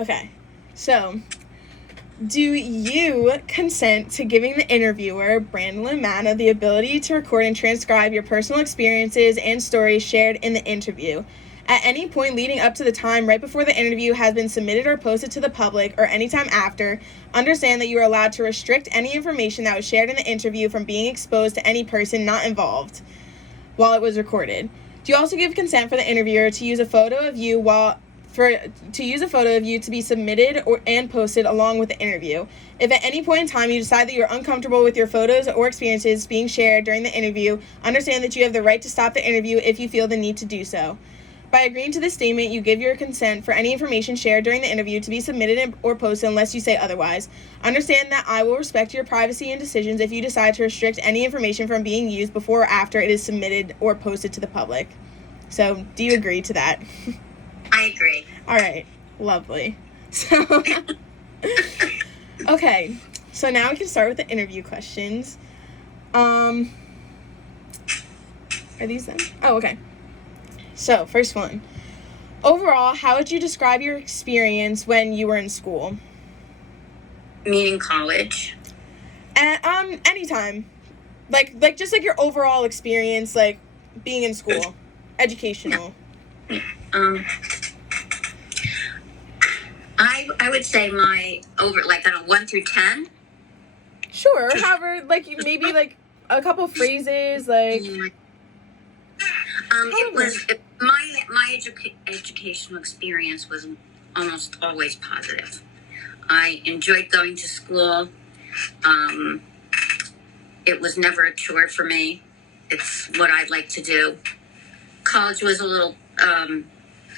Okay. So, do you consent to giving the interviewer, Brandon Lamanna, the ability to record and transcribe your personal experiences and stories shared in the interview? At any point leading up to the time right before the interview has been submitted or posted to the public, or any time after, understand that you are allowed to restrict any information that was shared in the interview from being exposed to any person not involved while it was recorded. Do you also give consent for the interviewer to use a photo of you to be submitted and posted along with the interview? If at any point in time you decide that you're uncomfortable with your photos or experiences being shared during the interview, understand that you have the right to stop the interview if you feel the need to do so. By agreeing to this statement, you give your consent for any information shared during the interview to be submitted or posted unless you say otherwise. Understand that I will respect your privacy and decisions if you decide to restrict any information from being used before or after it is submitted or posted to the public. So, do you agree to that? I agree. All right. Lovely. So, okay. So now we can start with the interview questions. Are these them? Oh, okay. So, first one. Overall, how would you describe your experience when you were in school? Meaning college? Anytime. Like just like your overall experience, like being in school, educational. I would say my on a 1 through 10. Sure. However, like maybe like a couple phrases, like. It was my educational experience was almost always positive. I enjoyed going to school. It was never a chore for me. It's what I'd like to do. College was a little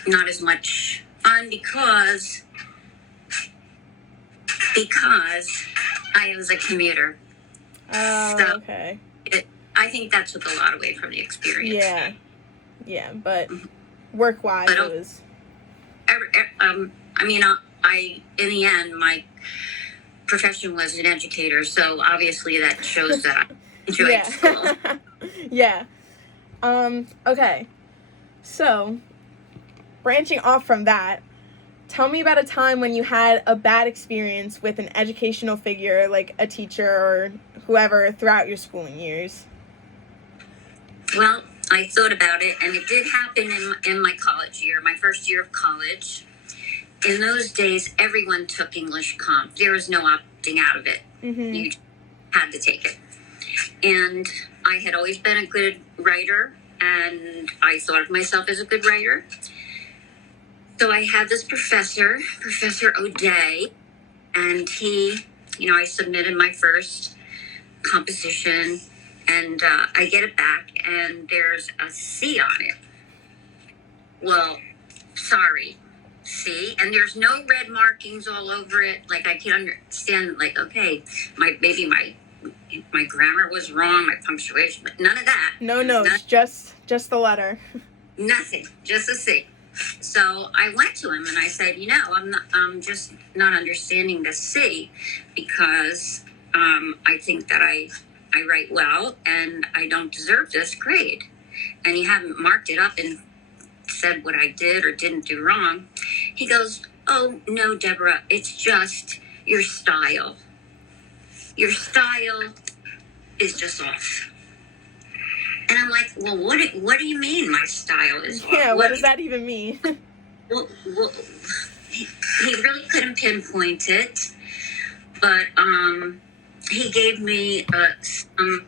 not as much fun because I was a commuter. So, okay. I think that took a lot away from the experience. Yeah, but work-wise, it was. In the end, my profession was an educator, so obviously that shows that I enjoyed school. Yeah. Okay. So, branching off from that, tell me about a time when you had a bad experience with an educational figure, like a teacher or whoever, throughout your schooling years. Well, I thought about it, and it did happen in my college year, my first year of college. In those days, everyone took English comp. There was no opting out of it. Mm-hmm. You had to take it. And I had always been a good writer, and I thought of myself as a good writer. So I had this professor, Professor O'Day, and I submitted my first composition, and I get it back, and there's a C on it. Well, sorry, C, and there's no red markings all over it. Like, I can understand, like, okay, maybe my grammar was wrong, my punctuation, but none of that. No, just the letter. Nothing, just a C. So I went to him and I said, I'm just not understanding the C because I think that I write well and I don't deserve this grade. And he hadn't marked it up and said what I did or didn't do wrong. He goes, "Oh, no, Deborah, it's just your style. Your style is just off." And I'm like, well, what do you mean my style is off? Yeah, what does that even mean? Well, he really couldn't pinpoint it, but he gave me some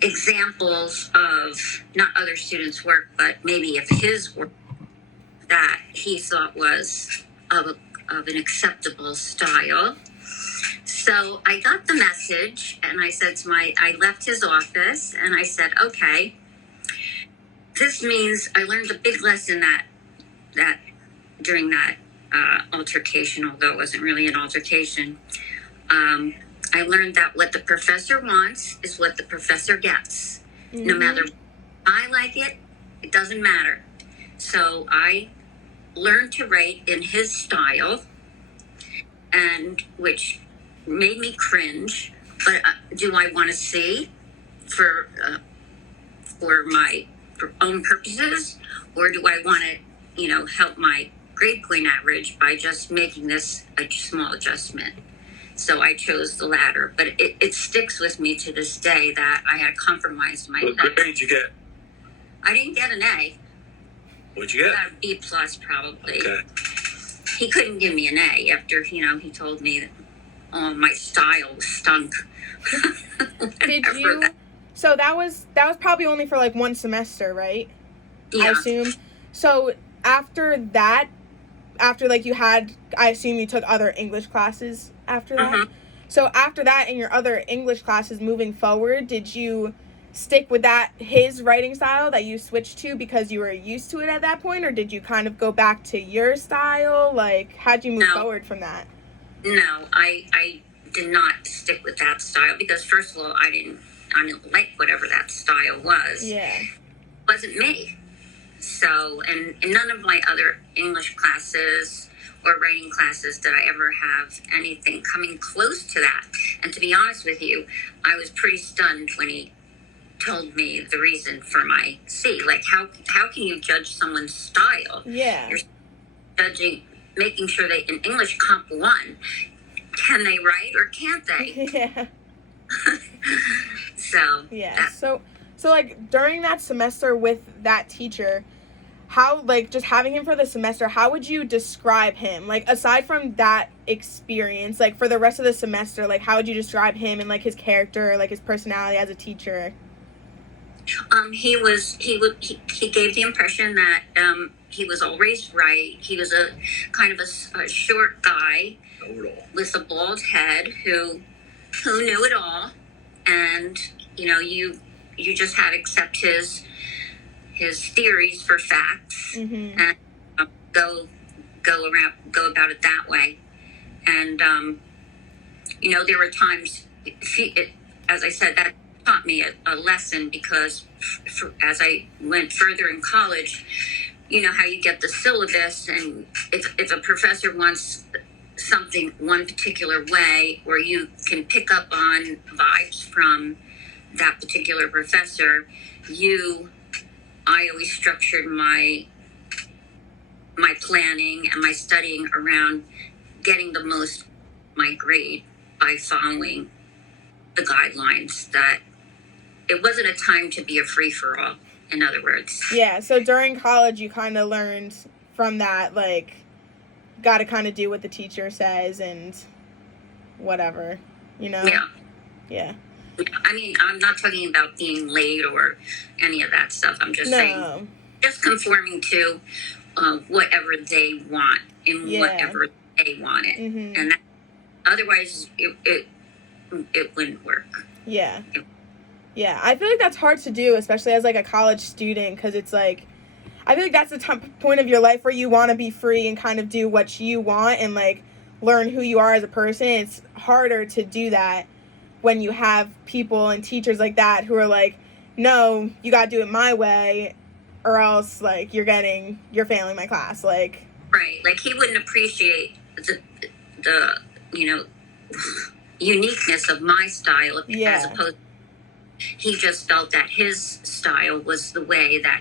examples of not other students' work, but maybe of his work that he thought was of an acceptable style. So I got the message, and I said I left his office, and I said, okay, this means I learned a big lesson that during that altercation, although it wasn't really an altercation. I learned that what the professor wants is what the professor gets. Mm-hmm. No matter I like it, it doesn't matter. So I learned to write in his style, and which made me cringe. But do I want to see for my own purposes, or do I want to, help my grade point average by just making this a small adjustment. So I chose the latter, but it sticks with me to this day that I had compromised my What grade did you get? I didn't get an A. What'd you get? I got a B plus probably. Okay. He couldn't give me an A after, he told me that my style stunk. Did you? So that was probably only for like one semester, right? Yeah. I assume. So after that, like you had, I assume you took other English classes after that. Uh-huh. So after that, in your other English classes moving forward, did you stick with his writing style that you switched to because you were used to it at that point, or did you kind of go back to your style? Like, how'd you move forward from that? No, I did not stick with that style because, first of all, I didn't like whatever that style was. Yeah. It wasn't me. So, and in none of my other English classes or writing classes did I ever have anything coming close to that. And to be honest with you, I was pretty stunned when he told me the reason for my C. Like, how can you judge someone's style? Yeah. You're judging, making sure they, in English Comp 1, can they write or can't they? Yeah. So. Yeah. So like during that semester with that teacher, how, like, just having him for the semester, how would you describe him? Like, aside from that experience, like, for the rest of the semester, like, how would you describe him and, like, his character, like, his personality as a teacher? He gave the impression that he was always right. He was a kind of a short guy with a bald head who knew it all, and you just had to accept his theories for facts, Mm-hmm. and go about it that way. And there were times, as I said, that taught me a lesson because as I went further in college, you know how you get the syllabus, and if a professor wants something one particular way, or you can pick up on vibes from that particular professor, I always structured my planning and my studying around getting the most my grade by following the guidelines. That it wasn't a time to be a free-for-all, in other words. Yeah, so during college you kind of learned from that, like, got to kind of do what the teacher says and whatever, Yeah. Yeah. I mean, I'm not talking about being late or any of that stuff. I'm just saying, just conforming to whatever they want and whatever they want it. Mm-hmm. And otherwise, it wouldn't work. Yeah. Yeah, I feel like that's hard to do, especially as, like, a college student, because it's, like, I feel like that's the point of your life where you want to be free and kind of do what you want and, like, learn who you are as a person. It's harder to do that when you have people and teachers like that who are like, no, you got to do it my way or else, like, you're failing my class. Like, right. Like, he wouldn't appreciate the uniqueness of my style as opposed to, he just felt that his style was the way that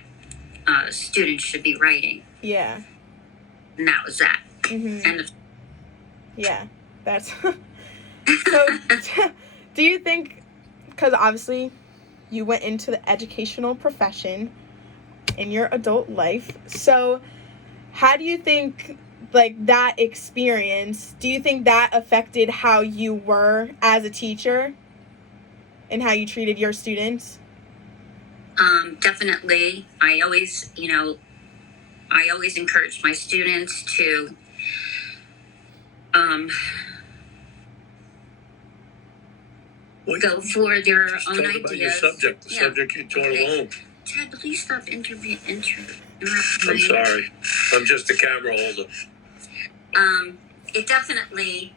students should be writing. Yeah. And that was that. Mm-hmm. And yeah, that's so. Do you think, because obviously you went into the educational profession in your adult life, so how do you think, like, that experience, do you think that affected how you were as a teacher and how you treated your students? Definitely. I always encourage my students to go for their own talk ideas. About your subject, the subject you taught alone. Chad, please stop interrupting. I'm sorry. I'm just a camera holder. It definitely,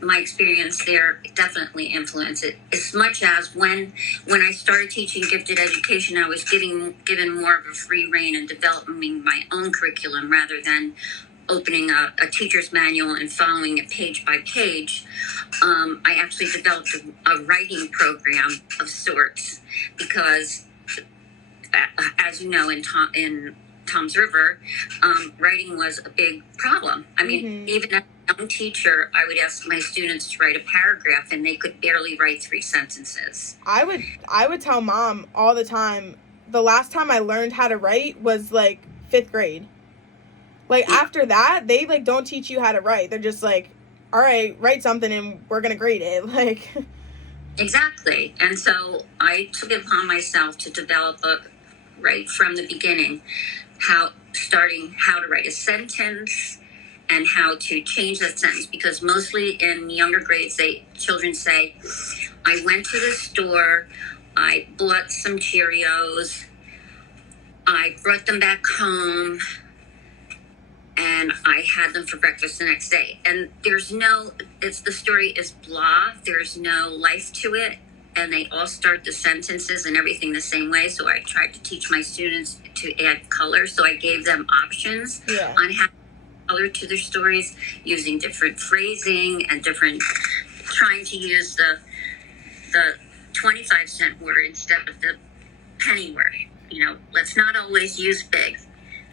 my experience there definitely influenced it. As much as when I started teaching gifted education, I was given more of a free rein in developing my own curriculum rather than opening a teacher's manual and following it page by page. I actually developed a writing program of sorts because, as you know, in Tom's River, writing was a big problem. I mean, even as a young teacher, I would ask my students to write a paragraph, and they could barely write 3 sentences. I would tell Mom all the time, the last time I learned how to write was, like, 5th grade. Like, after that, they, like, don't teach you how to write. They're just like, all right, write something and we're going to grade it. Like, Exactly. And so I took it upon myself to develop right from the beginning, starting how to write a sentence and how to change that sentence, because mostly in younger grades, children say, I went to the store, I bought some Cheerios, I brought them back home, and I had them for breakfast the next day. And the story is blah, there's no life to it, and they all start the sentences and everything the same way. So I tried to teach my students to add color, so I gave them options on how to color to their stories, using different phrasing and trying to use the 25-cent word instead of the penny word. Let's not always use big.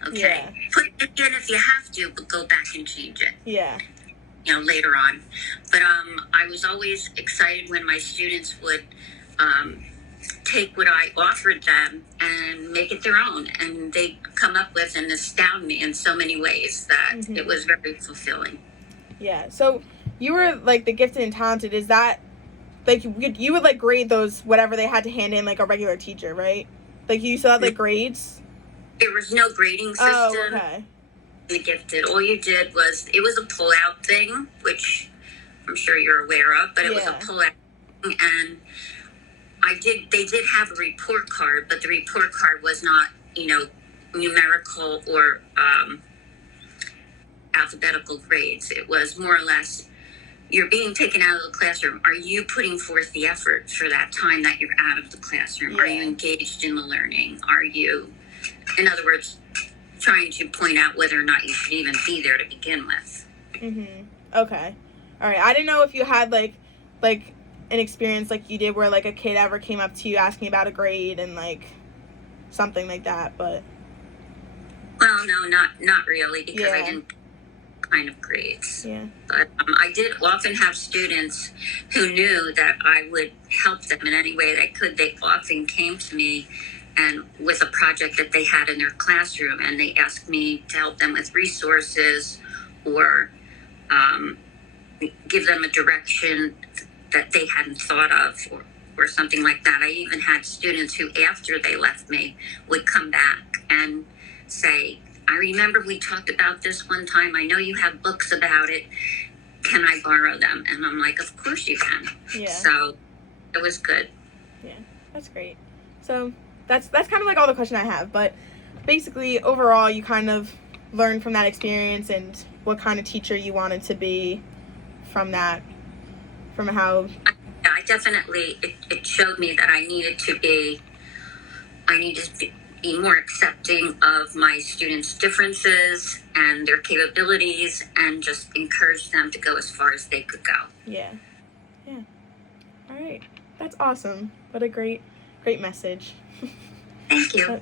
Okay. Yeah. Put it in if you have to, but go back and change it. Yeah. Later on. But I was always excited when my students would take what I offered them and make it their own. And they'd come up with and astound me in so many ways that it was very fulfilling. Yeah. So you were, like, the gifted and talented. Is that, like, you would, like, grade those, whatever they had to hand in, like a regular teacher, right? Like, you still had, like, grades? There was no grading system. Oh, okay. The gifted. All you did was, it was a pull-out thing, which I'm sure you're aware of, but it was a pull-out thing, and they did have a report card, but the report card was not, numerical or alphabetical grades. It was more or less, you're being taken out of the classroom. Are you putting forth the effort for that time that you're out of the classroom? Yeah. Are you engaged in the learning? Are you, in other words, trying to point out whether or not you should even be there to begin with? Okay. All right. I didn't know if you had, like an experience like you did where, like, a kid ever came up to you asking about a grade and, like, something like that, but... Well, no, not really, because I didn't kind of grades. Yeah. But I did often have students who knew that I would help them in any way that I could. They often came to me and with a project that they had in their classroom, and they asked me to help them with resources or give them a direction that they hadn't thought of or something like that. I even had students who, after they left me, would come back and say, I remember we talked about this one time. I know you have books about it. Can I borrow them? And I'm like, of course you can. Yeah. So it was good. Yeah, that's great. So that's kind of like all the question I have, but basically overall you kind of learned from that experience and what kind of teacher you wanted to be from that, from how... I definitely, it showed me that I needed to be more accepting of my students' differences and their capabilities, and just encourage them to go as far as they could go. Yeah. All right. That's awesome. What a great message. Thank you.